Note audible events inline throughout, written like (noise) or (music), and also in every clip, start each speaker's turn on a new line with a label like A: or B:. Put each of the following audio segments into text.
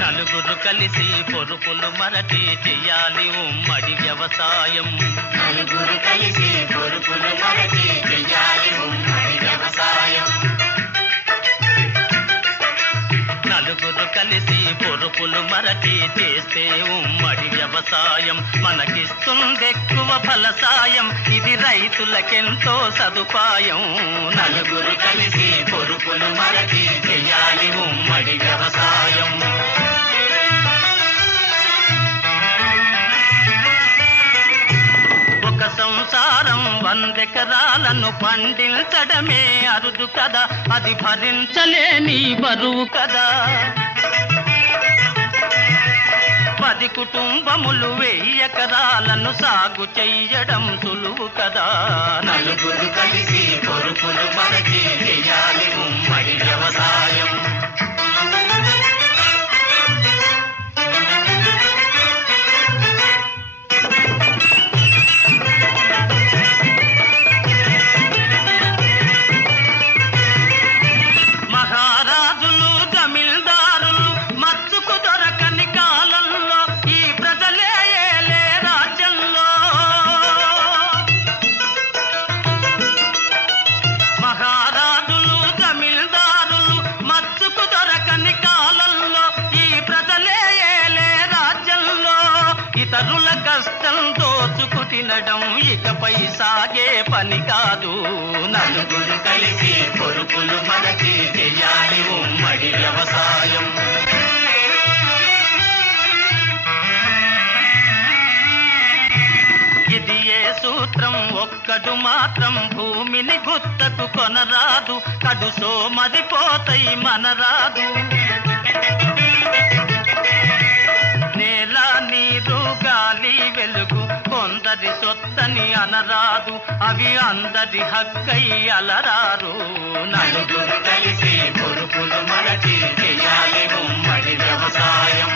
A: నలుగురు కలిసి పొరుపులు మరచి చెయ్యాలి ఉమ్మడి వ్యవసాయం.
B: నలుగురు కలిసి పొరుపులు మరచి చెయ్యాలి
A: పొరుపులు చేస్తే ఉమ్మడి వ్యవసాయం మనకిస్తుందెక్కువ ఫలసాయం. ఇది రైతులకెంతో సదుపాయం.
B: నలుగురు కలిసి పొరుపులు మరచి చెయ్యాలి ఉమ్మడి వ్యవసాయం.
A: సంసారం వందెకరాలను పండించడమే అరుదు కదా. అది భరించలేని బరువు కదా. పది కుటుంబములు వెయ్యి ఎకరాలను సాగు చెయ్యడం సులువు కదా.
B: నలుగురు కలిసి పొరుపులు మరచి చెయ్యాలి ఉమ్మడి వ్యవసాయం.
A: సాగే పని కాదు.
B: నలుగురు కలిసి పొరుగులు మనకి చెయ్యాలి ఉమ్మడి వ్యవసాయం.
A: ఇది ఏ సూత్రం? ఒక్కడు మాత్రం భూమిని గుత్తకు కొనరాదు. కడు సోమరిపోతాయి మనరాదు. నేల నీరు గాలి వెలుగు కొందరి సొత్తని అనరాదు అవి అందరి హక్కై అలరారు.
B: నలుగురు కలిసి పొరుపులు మరచి చెయ్యాలి ఉమ్మడి వ్యవసాయం.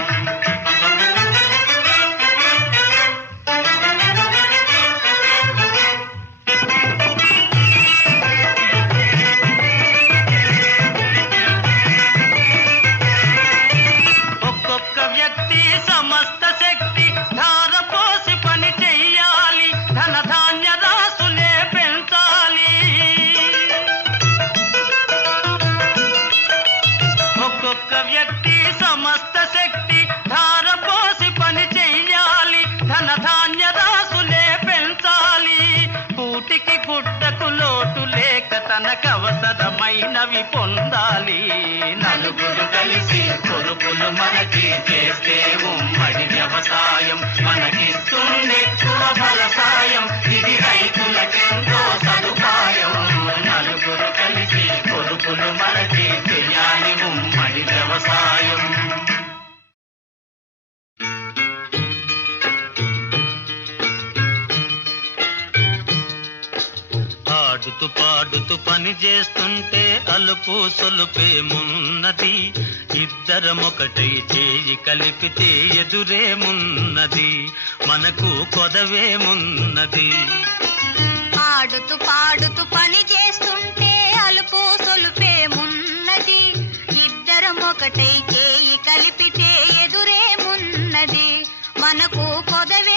A: ఒక్కొక్క వ్యక్తి సమస్త శక్తి లేక తనకవసరమైనవి పొందాలి.
B: నలుగురు కలిసి పొరుపులు మనకి చేస్తే ఉమ్మడి వ్యవసాయం. మనకిస్తుంది ఎక్కువ ఫలసాయం
A: చేస్తుంటే అలుపు సొలుపేమున్నది ఇద్దరమొకటై చేయి కలిపితే ఎదురేమున్నది మనకు కొదవేమున్నది
C: ఆడుతూ పాడుతూ పని చేస్తుంటే అలుపు సొలుపేమున్నది ఇద్దరం ఒకటై చేయి కలిపితే ఎదురేమున్నది మనకు
A: కొదవే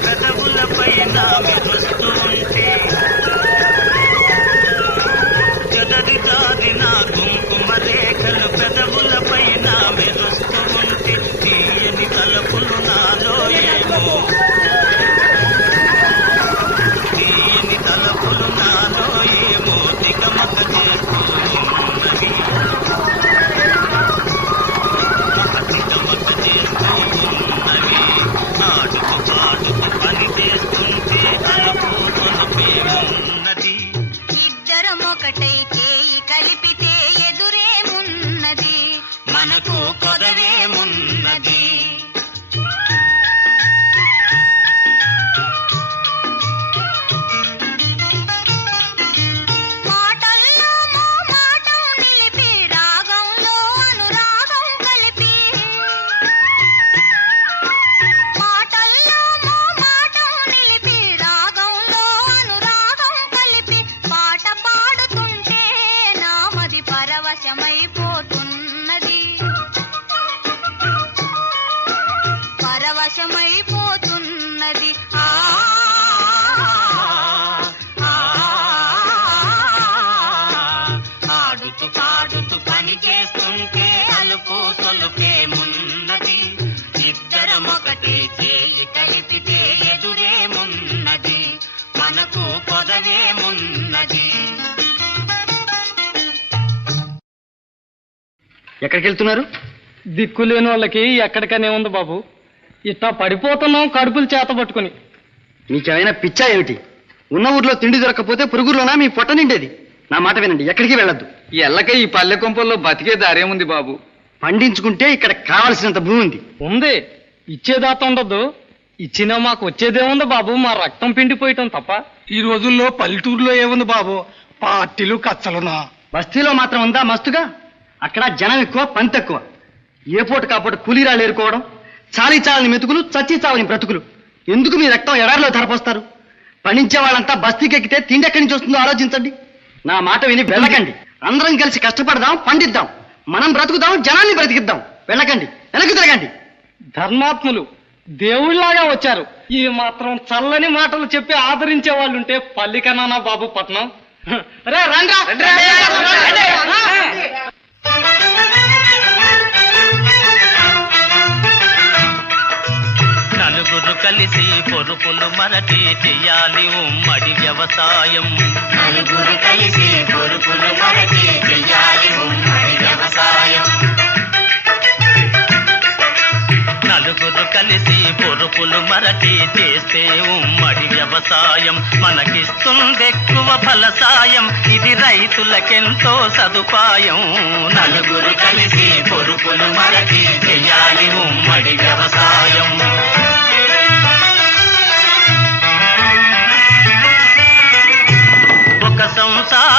A: కదవులపై నామి వస్తూ ఉంటే కదరి దాది నా కుంకుమ రేఖలు పెదవులపై
C: నామి వస్తూ చేయి కలిపితే ఎదురేమున్నది?
A: మనకు కొదవేమున్నది?
C: పరవశమైపోతున్నది ఆ ఆ,
A: ఆడుతూ పాడుతూ పని చేస్తుంటే అలుపు తొలుపేమున్నది ఇద్దరం ఒకటి చేయి కలిపితే ఎదురేమున్నది మనకు పొదవేమున్నది
D: ఎక్కడికి వెళ్తున్నారు
E: దిక్కు లేని వాళ్ళకి ఎక్కడికనే ఉంది బాబు. ఇట్టా పడిపోతున్నాం కడుపులు చేత పట్టుకుని.
D: మీకేమైనా పిచ్చా ఏమిటి? ఉన్న ఊర్లో తిండి దొరకకపోతే పురుగులోనా మీ పొట్ట నిండేది. నా మాట వినండి ఎక్కడికి వెళ్ళొద్దు.
E: ఈ ఎల్లక ఈ పల్లె కొంపల్లో బతికే దారేముంది బాబు?
D: పండించుకుంటే ఇక్కడ కావలసినంత భూమి ఉంది.
E: ఉంది. ఇచ్చేదాత ఉండదు. ఇచ్చినా మాకు వచ్చేదేముంది బాబు. మా రక్తం పిండిపోయటం తప్ప.
F: ఈ రోజుల్లో పల్లెటూరులో ఏముంది బాబు? పార్టీలు కచ్చలునా?
D: బస్తీలో మాత్రం ఉందా మస్తుగా? అక్కడ జనం ఎక్కువ పని తక్కువ ఏ పూట కాపూట కూలీరాళ్ళు ఏరుకోవడం? చాలీ చాలని మెతుకులు చచ్చి చావని బ్రతుకులు. ఎందుకు మీ రక్తం ఎడారిలో ధరపోస్తారు పండించే వాళ్ళంతా బస్తీకి ఎక్కితే తిండి ఎక్కడి నుంచి వస్తుందో ఆలోచించండి. నా మాట విని వెళ్ళకండి. అందరం కలిసి కష్టపడదాం పండిద్దాం. మనం బ్రతుకుదాం జనాన్ని బ్రతికిద్దాం. వెళ్ళకండి వెనక్కి తిరగండి.
E: ధర్మాత్ములు దేవుళ్ళలాగా వచ్చారు. ఈ మాత్రం చల్లని మాటలు చెప్పి ఆదరించే వాళ్ళు ఉంటే పల్లికన్నా బాబు పట్నం. (laughs) రే రండ్రా!
A: కలిసి పొరుపులు మరటి చెయ్యాలి ఉమ్మడి వ్యవసాయం.
B: నలుగురు కలిసి కొరుకులు మరచి చెయ్యాలి ఉమ్మడి వ్యవసాయం.
A: నలుగురు కలిసి పొరుపులు మరటి చేస్తే ఉమ్మడి వ్యవసాయం. మనకిస్తుందెక్కువ ఫలసాయం. ఇది రైతులకెంతో సదుపాయం.
B: నలుగురు కలిసి కొరుకులు మరచి చెయ్యాలి ఉమ్మడి వ్యవసాయం.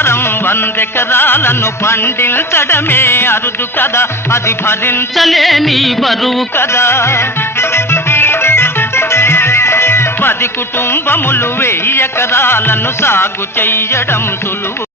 A: సంసారం వందెకరాలను పండించడమే అరుదు కదా అది భరించలేని బరువు కదా పది కుటుంబములు వెయ్యి ఎకరాలను సాగు చెయ్యడం తులువు